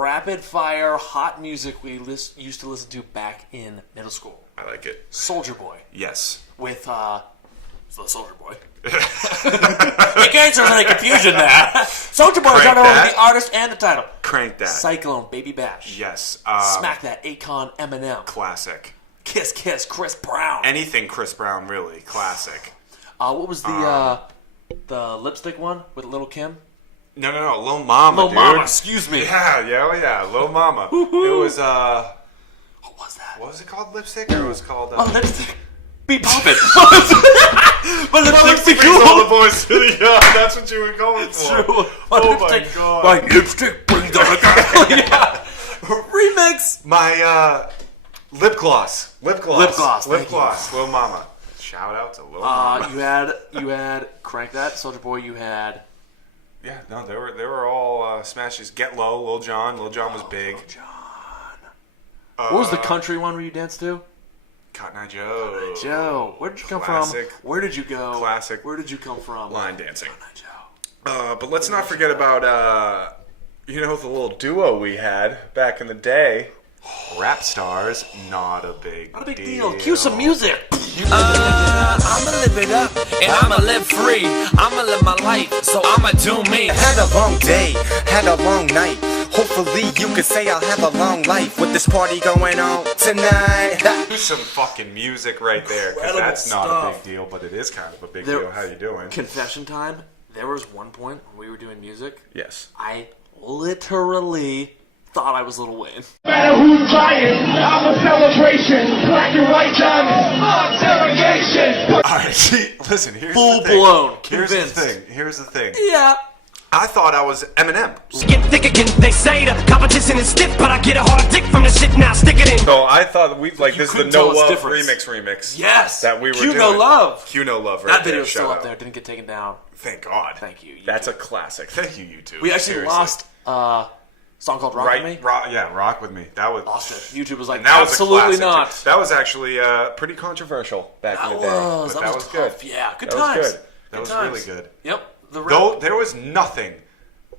rapid fire hot music we used to listen to back in middle school. I like it. Soldier Boy. Yes. With Soldier Boy. In case there's any confusion there. Soldier Boy is under the artist and the title. Crank that. Cyclone, Baby Bash. Yes. Smack That, Akon, Eminem. Classic. Kiss Kiss, Chris Brown. Anything Chris Brown, really. Classic. What was the lipstick one with Lil Kim? No. Lil Mama, Lil Mama, excuse me. Yeah. Lil Mama. It was, what was that? What was it called? Lipstick? Or it was called, lipstick. Be poppin'. But lipstick brings all the boys to the that's what you were going for. True. My God. My lipstick brings all the girl. Remix. My, lip gloss. Lip gloss. Lil Mama. Shout out to Lil Mama. You had Crank That, Soldier Boy. You had. Yeah, no, they were all smashes. Get Low, Lil Jon. Lil Jon was big. Lil Jon. What was the country one where you danced to? Cotton Eye Joe. Joe. Where did you come from? Where did you go? Classic. Where did you come from? Line dancing. Cotton Eye Joe. But let's not forget about the little duo we had back in the day. Rap stars, not a big deal. Cue some music. I'ma live it up and I'ma live free. I'ma live my life, so I'ma do me. Had a long day, had a long night. Hopefully you can say I'll have a long life with this party going on tonight. There's some fucking music right there, because that's not a big deal, but it is kind of a big deal. How you doing? Confession time. There was one point when we were doing music. Yes. I literally thought I was Lil Wayne. No matter who's crying, I'm a celebration. Black and white diamonds, interrogation. Alright, see, listen, here's Full the thing. blown, Here's the thing. Yeah. I thought I was Eminem. Get thick again, they say the competition is stiff, but I get a hard dick from the shit now, stick it in. So I thought this is the No Love difference. remix. Yes. That we were Cue doing. No Love. Cue No Love, right that there. video's Shout still out. up there. Didn't get taken down. Thank God. Thank you. That's a classic. Thank you, YouTube. We actually lost a song called Rock With Me. Rock With Me. That was Lost it. YouTube was like, that absolutely was a not. classic. That was actually pretty controversial back in the day. But that was good. Yeah, good that times. Was good. That was really good. Yep. Though there was nothing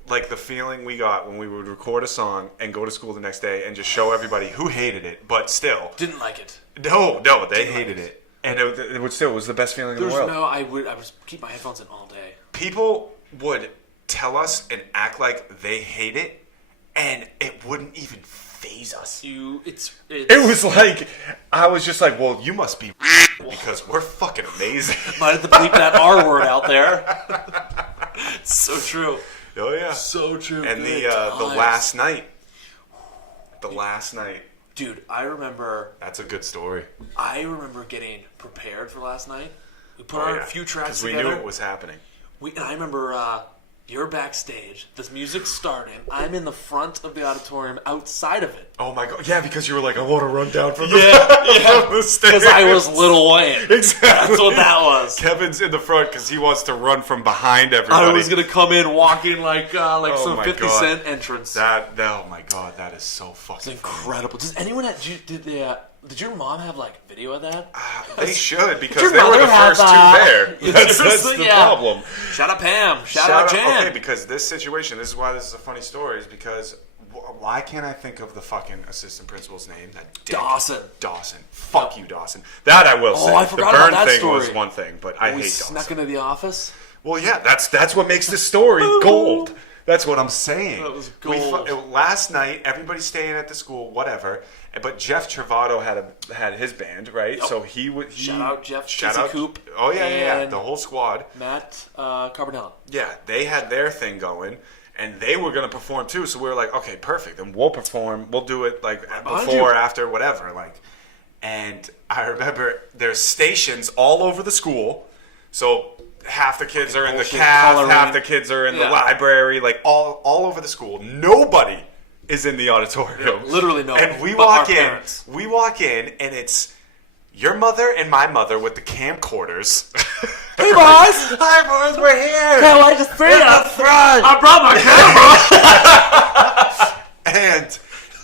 like the feeling we got when we would record a song and go to school the next day and just show everybody who hated it, but still didn't like it. No, they hated it, and it was the best feeling in the world. I would keep my headphones in all day. People would tell us and act like they hate it, and it wouldn't even faze us. It was like I was just like, well, you must be because we're fucking amazing. Might have to bleep that R word out there. It's so true. Oh yeah, so true. And the last night, dude, I remember. That's a good story. I remember getting prepared for last night. We put on a few tracks together. Because we knew it was happening. And I remember you're backstage. This music's starting. I'm in the front of the auditorium, outside of it. Oh my God! Yeah, because you were like, I want to run down from the stairs. Because I was Lil Wayne. Exactly. That's what that was. Kevin's in the front because he wants to run from behind everybody. I was gonna come in walking like some 50 God. Cent entrance. Oh my God, that is so fucking. It's incredible. Does anyone did your mom have like video of that? They should, because they were the first two there. That's the problem. Shout out Pam. Shout out Jan. Okay, because this situation, this is why this is a funny story, is because why can't I think of the fucking assistant principal's name? That dick. Dawson. Fuck you, Dawson. That I will say. Oh, I forgot the burn about that thing story. was one thing, but I hate Dawson. Snuck into the office. Well, yeah, that's what makes this story gold. That's what I'm saying. That was gold. Last night, everybody's staying at the school, whatever. But Jeff Travato had his band, right? Yep. So he would. Shout out Jeff. Shout out Coop. Oh yeah, the whole squad. Matt Carbonella. Yeah, they had their thing going, and they were gonna perform too. So we were like, okay, perfect. Then we'll perform. We'll do it like before, after, whatever. Like, and I remember there's stations all over the school. So half the kids are in the caf, half the kids are in the library, like all over the school. Nobody is in the auditorium. Yeah, literally no. And we walk in, and it's your mother and my mother with the camcorders. Hey boys! Hi boys, we're here! Can't wait to see you! I brought my and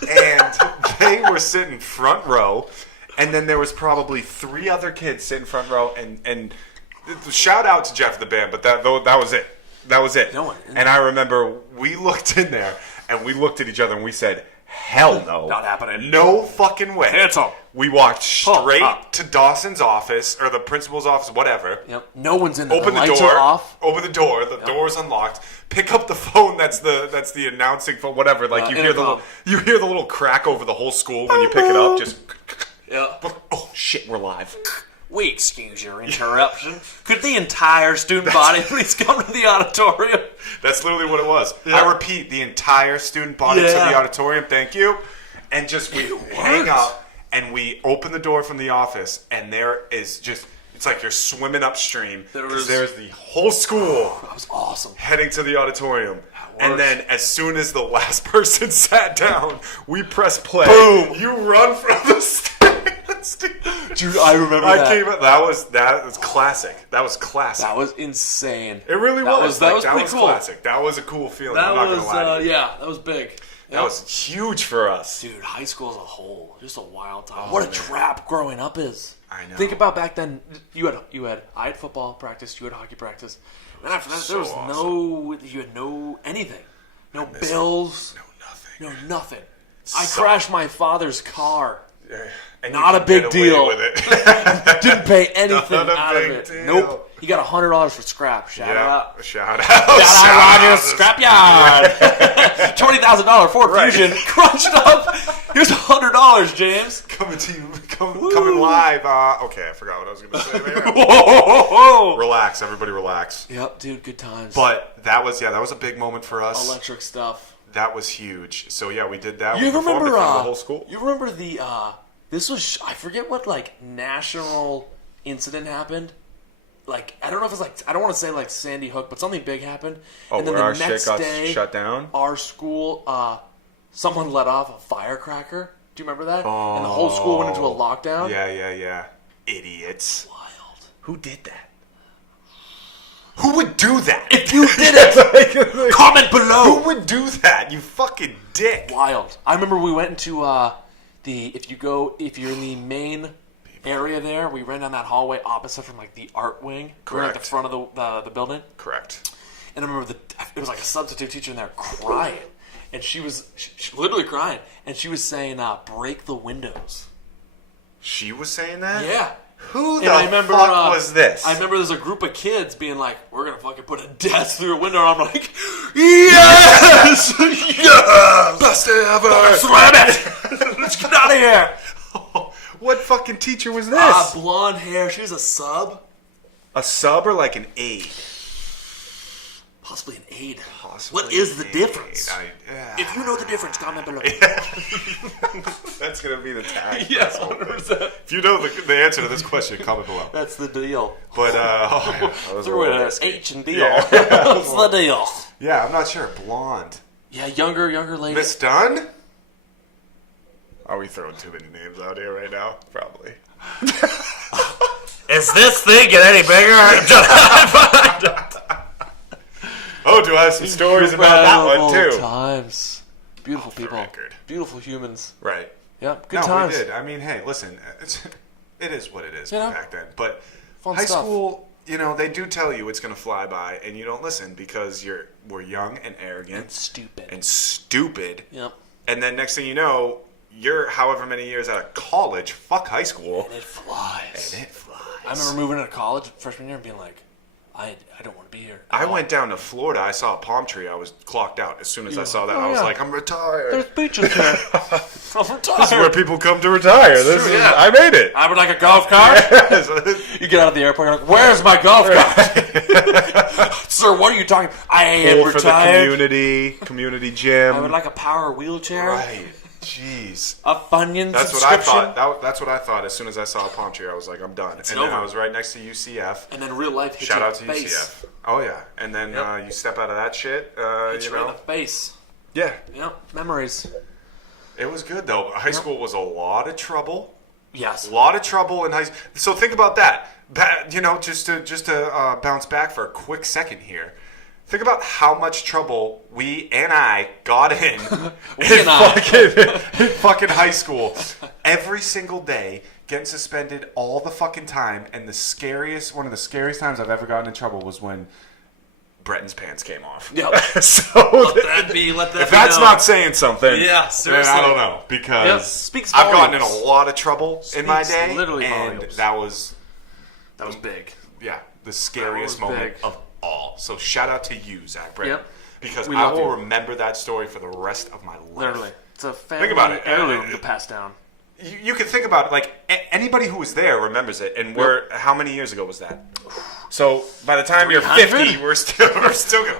camera! they were sitting front row, and then there was probably 3 other kids sitting front row, and shout out to Jeff the band, but that was it. That was it. No one. And I remember we looked in there, And we looked at each other and we said, hell no. Not happening. No fucking way. Cancel. We walked straight up to Dawson's office, or the principal's office, whatever. Yep. No one's in there. Open the lights door. are off. Open the door. The door's unlocked. Pick up the phone. That's the announcing phone. Whatever. Like you hear the little crack over the whole school when you pick it up. Just. Yeah. Oh shit, we're live. We excuse your interruption. Could the entire student body please come to the auditorium? That's literally what it was. Yeah. I repeat, the entire student body to the auditorium. Thank you. And just we hang up and we open the door from the office, and there is just. It's like you're swimming upstream because there's the whole school. That was awesome. Heading to the auditorium. And then as soon as the last person sat down, we press play. Boom! You run from the stands. Dude, I remember that. That was classic. That was classic. That was insane. It really was. That was pretty cool. Classic. That was a cool feeling. That I'm not was, gonna lie to you. that was big. That was huge for us. Dude, high school as a whole, just a wild time. What a trap growing up is. I know. Think about back then. I had football practice. You had hockey practice. And after that, there was you had no anything. No bills. No nothing. No nothing. I crashed my father's car. And Not a big deal. With it. Didn't pay anything Not a out of big it. deal. Nope. He got $100 for scrap. Shout out. Shout out. Shout out, Rogers Scrapyard. $20,000 Ford Fusion crunched up. Here's $100, James. Coming to you, coming live. Okay, I forgot what I was going to say there. Whoa. Relax, everybody, relax. Yep, dude, good times. But that was a big moment for us. Electric stuff. That was huge. So yeah, we did that. You we remember in front of the whole school. You remember the this was I forget what national incident happened. I don't know if it's I don't want to say Sandy Hook, but something big happened. Oh, and then where the our next shit got day, shut down? Our school, someone let off a firecracker. Do you remember that? Oh, and the whole school went into a lockdown. Yeah. Idiots. Wild. Who did that? Who would do that? If you did it, comment below. Who would do that? You fucking dick. Wild. I remember we went into if you're in the main area there, we ran down that hallway opposite from the art wing. Correct. We were at the front of the building. Correct. And I remember it was like a substitute teacher in there crying, and she was literally crying, and she was saying, "Break the windows." She was saying that? Yeah. Who the fuck was this? I remember there's a group of kids being like, "We're gonna fucking put a desk through a window." And I'm like, "Yes, yes, best day ever! Slam it! Let's get out of here!" What fucking teacher was this? Blonde hair. She was a sub. A sub or an aide? Possibly an aide. What is the difference? If you know the difference, comment below. That's going to be the tag. Yeah, 100%. If you know the answer to this question, comment below. That's the deal. But, through an H and deal. What's the deal? Yeah, I'm not sure. Blonde. Yeah, younger lady. Miss Dunn? Are we throwing too many names out here right now? Probably. Is this thing get any bigger? Oh, do I have some stories about that one, too? Times. Beautiful people. Record. Beautiful humans. Right. Yeah, good times. We did. I mean, hey, listen, it is what it is back then. But fun high stuff. School, they do tell you it's going to fly by, and you don't listen because we're young and arrogant. And stupid. Yep. And then next thing you know, you're however many years out of college, fuck high school. And it flies. I remember moving into college freshman year and being like, I don't want to be here. I went down to Florida. I saw a palm tree. I was clocked out as soon as I saw that. I was like, I'm retired. There's beaches here. I'm retired. This is where people come to retire. I made it. I would like a golf cart. You get out of the airport, you're like, where's my golf cart? Sir, what are you talking about? I am retired. For the community gym. I would like a power wheelchair. Right. Jeez. A Funyuns That's subscription. what I thought. That's what I thought. As soon as I saw a palm tree, I was like, I'm done. Then I was right next to UCF. And then real life hit Shout you out to face. UCF. Oh, yeah. And then you step out of that shit, hit you in the face. Yeah. Yep. Memories. It was good, though. High school was a lot of trouble. Yes. A lot of trouble in high school. So think about that. Just to bounce back for a quick second here. Think about how much trouble we and I got in fucking high school. Every single day, getting suspended all the fucking time. And one of the scariest times I've ever gotten in trouble was when Bretton's pants came off. Yep. So Let that be if that's known. not saying something, Yeah, then seriously. I don't know, because Yeah, speaks I've gotten in volumes. a lot of trouble in my Speaks day, literally and volumes. that was big. the scariest moment big. of all. So shout out to you, Zach Britton, Yep. because We I love will you. remember that story for the rest of my life. Literally. It's a family Think about it. heirloom to pass down. You can think about it, like anybody who was there remembers it. And how many years ago was that? So by the time you're 50, we're still gonna,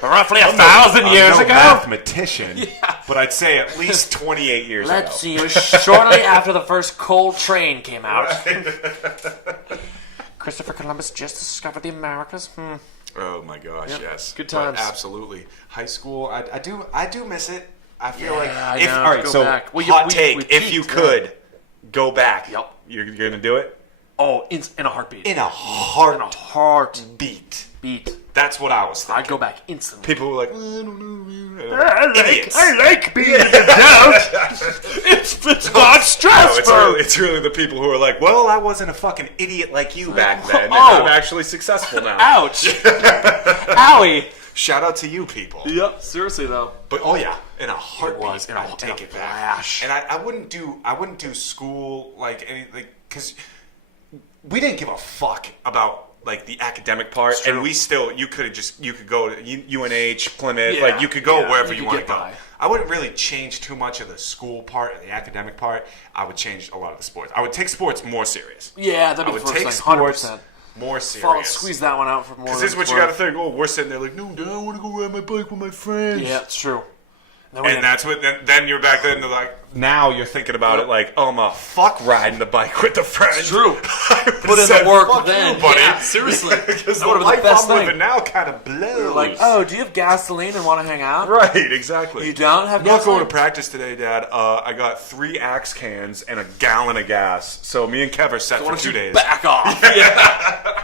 Roughly 1,000 years no ago. mathematician, but I'd say at least 28 years ago. Let's see. It was shortly after the first coal train came out. Christopher Columbus just discovered the Americas. Oh my gosh, Yep. yes, Good But times. absolutely. High school, I do miss it. I feel like I if know, all right, go so back. Well, hot we take, if peaked, you yeah. could go back, Yep. you're gonna do it Oh, in a heartbeat. in a In a heartbeat. heartbeat. That's what I was thinking. I'd go back instantly. People were like, I don't know. I like being in doubt. It's not No, stressful. it's really the people who are like, well, I wasn't a fucking idiot like you back then, and Oh. I'm actually successful now. Ouch. Owie. Shout out to you people. Yep. Seriously though. But oh yeah, in a heartbeat, was in a- I'd take in a it back. flash. And I wouldn't do school like anything, because we didn't give a fuck about like the academic part, It's true. and you could go to UNH, Plymouth, Yeah, like you could go yeah, wherever you you could want to get go. by. I wouldn't really change too much of the school part or the academic part. I would change a lot of the sports. I would take sports more serious. Yeah, that'd I be would the first take thing. sports 100%. more serious. Squeeze that one out for more. Because than this is what it's you got to worth. think. Oh, we're sitting there like, no, Dad, I want to go ride my bike with my friends. Yeah, it's true. Then we And had- that's what. Then you're back then. Like now you're thinking about it like, oh, I'm a fuck riding the bike with the friends. true. Put in the work then. buddy. Yeah, seriously. Because That the would've been the life best I'm thing. living now kind of blows. Like, oh, do you have gasoline and want to hang out? right, exactly. You don't have I'm not gasoline? going to practice today, Dad. I got 3 Axe cans and a gallon of gas. So me and Kev are set Why for don't 2 you days. back off? Yeah.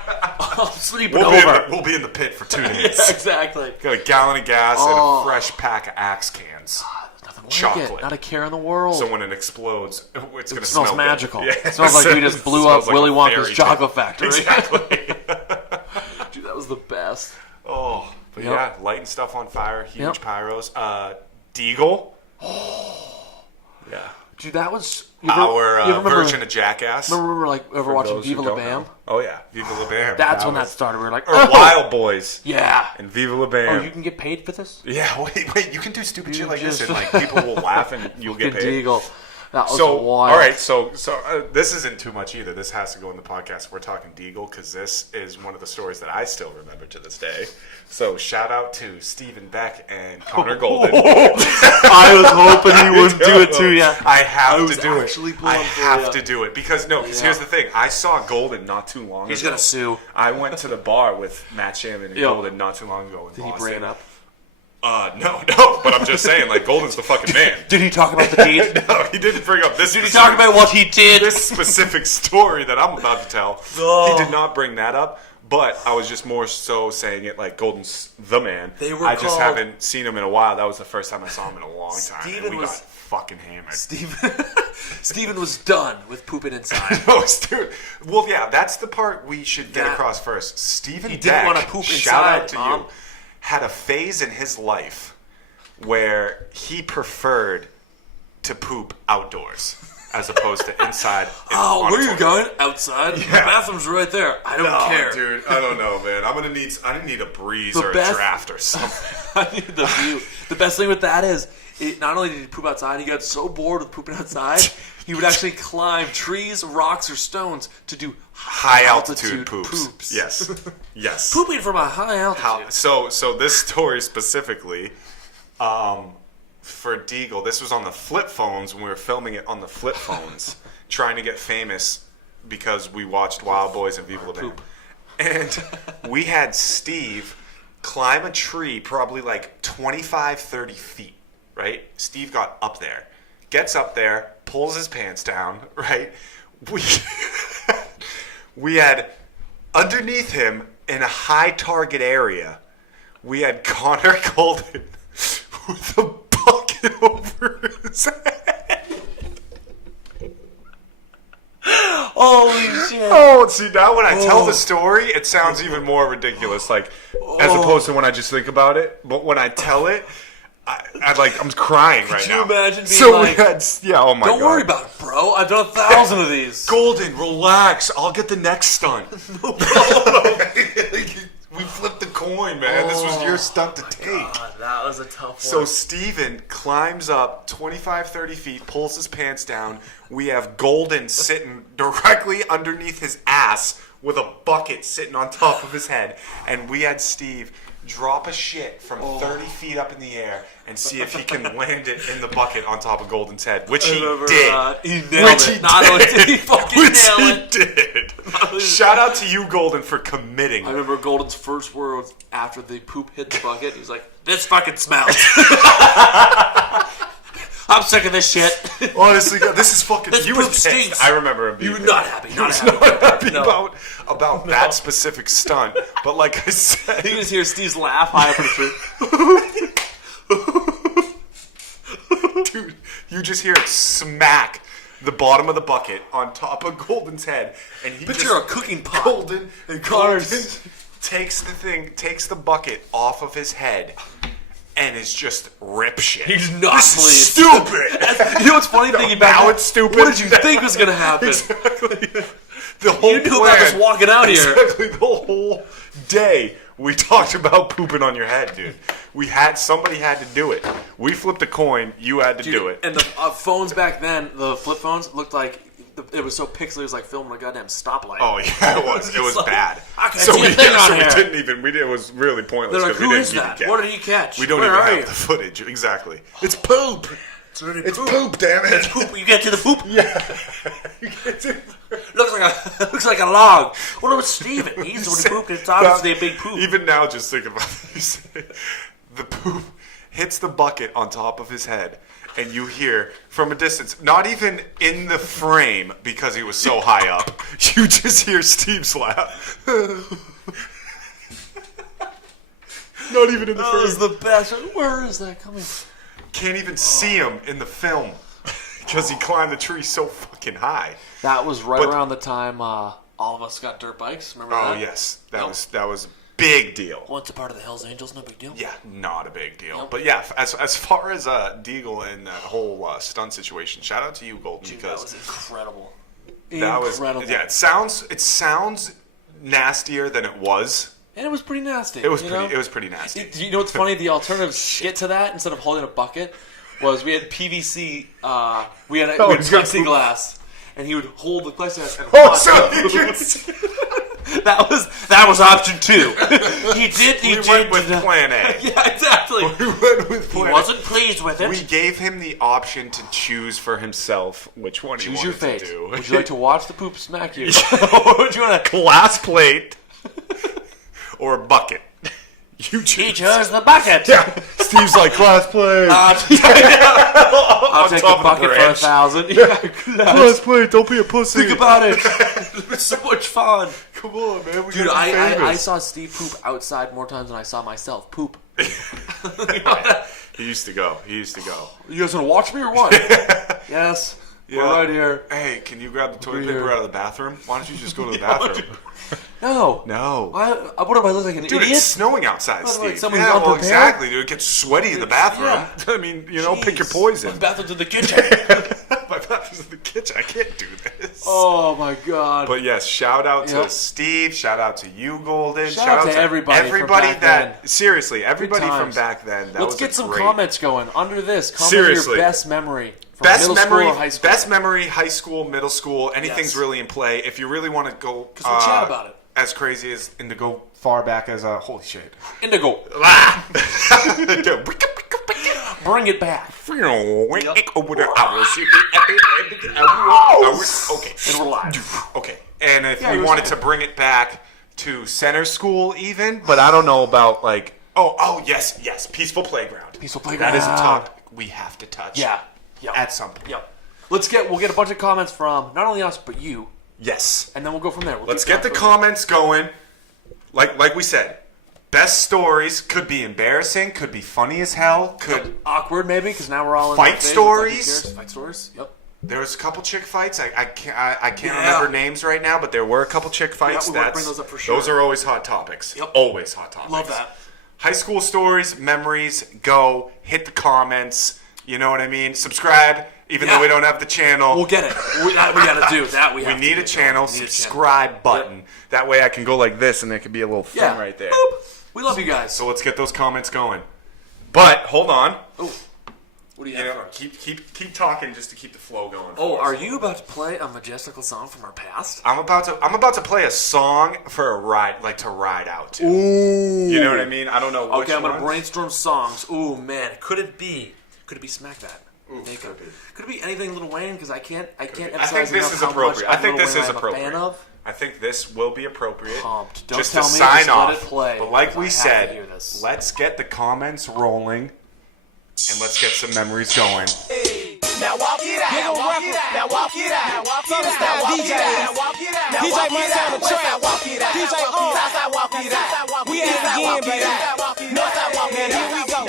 I'm sleeping over. We'll be in the pit for 2 Yeah, days. exactly. Got a gallon of gas Oh. and a fresh pack of Axe cans. Nothing like Chocolate. it. Not a care in the world. So when it explodes, it's going to it smell smells good. magical. Yeah. It smells like we just blew Smells up like Willy a Wonka's fairy chocolate tale. factory. Exactly. Dude, that was the best. Oh, but Yep. yeah, lighting stuff on fire, huge Yep. pyros. Deagle. Yeah. Dude, that was Our you ever version of Jackass. Remember like ever For watching those who Viva La don't Bam? know. Oh yeah, Viva La Bam. That's when that was- started. We were like, Or oh, Wild Boys yeah. and Viva La Oh, Bam. you can get paid for this? Yeah, wait, you can do stupid You shit like this, just- and like people will laugh and you'll get Good paid. Deagle. That was So, wild. all right, so this isn't too much either. This has to go in the podcast. We're talking Deagle because this is one of the stories that I still remember to this day. So, shout out to Stephen Beck and Connor Golden. I was hoping he wouldn't do it to you. I have was to do actually it. pulling I for have ya. to do it because Yeah. here's the thing. I saw Golden not too long He's ago. gonna sue. I went to the bar with Matt Shannon and Yo. Golden not too long ago in Did he Boston. bring it up? No, but I'm just saying, like, Golden's the fucking man. Did he talk about the deed? No, he didn't bring up this. Did he talk about what he did? this specific story that I'm about to tell? Oh. He did not bring that up. But I was just more so saying it like Golden's the man. They were I just called- haven't seen him in a while. That was the first time I saw him in a long time. Steven and we was- got fucking hammered. Steven was done with pooping inside. No, dude. Well, yeah, that's the part we should get That- across first. Steven He didn't Beck, wanna poop shout inside, out to Mom. you, had a phase in his life where he preferred to poop outdoors as opposed to inside. Oh, on where a are you toilet. going? Outside? The Yeah. bathroom's right there. I don't No, care. dude, I don't know, man. I need a breeze The or best- a draft or something. I need the view. The best thing with that is, not only did he poop outside, he got so bored with pooping outside, he would actually climb trees, rocks, or stones to do High altitude poops. Yes, yes. Pooping from a high altitude. So this story specifically, for Deagle, this was on the flip phones when we were filming it on the flip phones, trying to get famous because we watched Wild Boys and Viva La Bam. And we had Steve climb a tree probably like 25, 30 feet, right? Steve got up there, gets up there, pulls his pants down, right? We had underneath him in a high target area, we had Connor Golden with a bucket over his head. Holy shit. Oh, see, now when I tell the story, it sounds even more ridiculous. Like, as opposed to when I just think about it. But when I tell it, I'm crying right now. Could you imagine being so like, we had, oh my God. Don't worry about it, bro. I've done 1,000 of these. Golden, relax. I'll get the next stunt. We flipped the coin, man. This was your stunt to take. God, that was a tough one. So Steven climbs up 25, 30 feet, pulls his pants down. We have Golden sitting directly underneath his ass with a bucket sitting on top of his head. And we had Steve drop a shit from 30 feet up in the air and see if he can land it in the bucket on top of Golden's head, which he did. He nailed it. Not only did he fucking nail it. Did. Shout out to you, Golden, for committing. I remember Golden's first words after the poop hit the bucket. He's like, "This fucking smells. I'm sick of this shit." Honestly, this is fucking. This You was poop pissed. stinks. I remember him being You were pissed. not happy. He was not happy about that specific stunt. But like I said, You just hear Steve's laugh high up in the tree. dude, you just hear it smack the bottom of the bucket on top of Golden's head, and he Picture just a cooking pot. Golden cars. takes the bucket off of his head. And is just rip shit. He's not This is pleased. stupid. You know what's funny thinking back? Now it's stupid. What did you think was going to happen? Exactly. The whole You knew plan, about this walking out here. Exactly. The whole day we talked about pooping on your head, dude. Somebody had to do it. We flipped a coin. You had to do it. And the phones back then, the flip phones, looked like it was so pixely. It was like filming a goddamn stoplight. Oh yeah, it was. It was like, bad. I can't see a thing on we here. didn't even. It was really pointless. They're like, we who didn't is even that? get What it. did he catch? We don't Where even are have you? the footage. Exactly. It's poop. It's really It's poop. Damn it. It's poop. You get to the poop. Yeah. Looks like a log. What about Steven? He's the one who pooped. It's obviously a big poop. Even now, just think about this. The poop hits the bucket on top of his head, and you hear from a distance, not even in the frame because he was so high up, you just hear Steve's laugh. Not even in the That frame. was the best. Where is that coming from? Can't even see him in the film because he climbed the tree so fucking high. That was right But- around the time all of us got dirt bikes. Remember Oh that? yes, that Yep. was a big deal. Once a part of the Hells Angels, no big deal. Yeah, not a big deal. Nope. But yeah, as far as Deagle and that whole stunt situation, shout out to you, Golden, Dude, that because was incredible. that was Incredible. it sounds nastier than it was. And it was pretty nasty. It was you pretty. know? It was pretty nasty. You know what's funny? The alternative skit to that, instead of holding a bucket, was we had PVC. We had he's got plexiglass, and he would hold the plexiglass and Oh, watch so it. that was option 2. We went with Plan A. Yeah, exactly. We went with He Plan A. wasn't pleased with it. We gave him the option to choose for himself which one he Choose wanted your fate. to do. Would you like to watch the poop smack you? Or would you want to? Glass plate or a bucket? You choose. He chose the bucket. Yeah. Steve's like glass plate. I'll take the top of the bucket for branch. 1,000. Yeah, Glass plate. Don't be a pussy. think about it. It was so much fun. Come on, man. We Dude, gotta be I famous. saw Steve poop outside more times than I saw myself poop. He used to go. You guys gonna watch me or what? Yes. Yeah. We're right here. Hey, can you grab the toilet We're paper here. out of the bathroom? Why don't you just go to the bathroom? No. No. What if I look like an Dude, idiot? it's snowing outside, What, Steve. like someone yeah, who's well, unprepared? exactly, dude. It gets sweaty in the bathroom. Yeah. I mean, pick your Jeez. poison. My bathroom's in the kitchen. My bathroom's in the kitchen. I can't do this. Oh my god. But yes, shout out to Yep. Steve. Shout out to you, Golden. Shout out to everybody from back that then. seriously, everybody from times. back then. That Let's was get a some great, comments going under this. Comment Seriously. your best memory from Best middle memory, school or high school. best memory, high school, middle school, anything's Yes. really in play. If you really want to go, Because we'll chat about it. as crazy as and to go far back as holy shit. Indigo. Bring it back. Okay. And we're live. Okay. And if Yeah, we you were wanted saying. to bring it back to center school even, but I don't know about like yes, peaceful playground. Peaceful playground. That is a topic we have to touch. Yeah. Yep. At some point. Yep. We'll get a bunch of comments from not only us but you, Yes. and then we'll go from there. Let's get the comments going. Like we said, best stories could be embarrassing, could be funny as hell, could awkward maybe because now we're all in Fight that phase of, like, stories? who cares? Fight stories. Yep. There was a couple chick fights. I can't remember names right now, but there were a couple chick fights. Yeah, we want to bring those up for sure. Those are always hot topics. Yep. Always hot topics. Love that. High school stories, memories, go. Hit the comments. You know what I mean? Subscribe, even though we don't have the channel. We'll get it. We got to do that. We need a channel. Subscribe button. Yep. That way I can go like this, and there can be a little thing right there. Boop. We love you guys. So let's get those comments going. But hold on. Ooh. What do you have? Keep talking just to keep the flow going. Oh, are you about to play a majestical song from our past? I'm about to play a song for a ride, like to ride out to. Ooh. You know what I mean? I don't know. Okay, I'm gonna brainstorm songs. Ooh, man, could it be Smack That? Ooh, could it be anything Lil Wayne? Because I can't emphasize I think this is appropriate. I think this is appropriate. I think this will be appropriate. Pumped. Don't just tell to me, sign just off. let it play, but like we I said, let's get the comments rolling and let's get some memories going. Now walk it out. Now walk it out. Now walk it out. Now walk it out. Now walk it out. Now walk it out. DJ Mike on the track. Walk it out. DJ walk it out. We at it again, baby. Northside walk it out. Here we go.